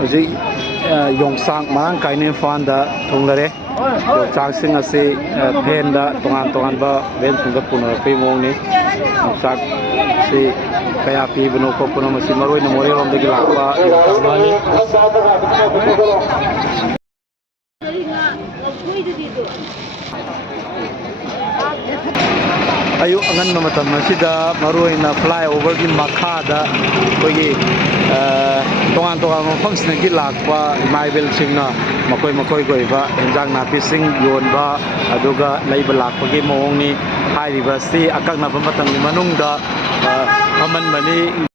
Hꯧꯖꯤꯛ Yongsak marang kainin fanda thunglare Yongsak sing asi phen da tongan ba ven sunga punarapei mongni Yongsak si kaya pi bano ko puno masi maroi na more rom dagi lakpa Yongsak mani ayu angan na matam masida maroi na flyover gi makha da kogi tongan mafamsina gi lakpa maibel singna makoi goiba enjang napi sing yonba aduga leiba lakpa gi mawngni hairiba si akakna matam manungda aman mani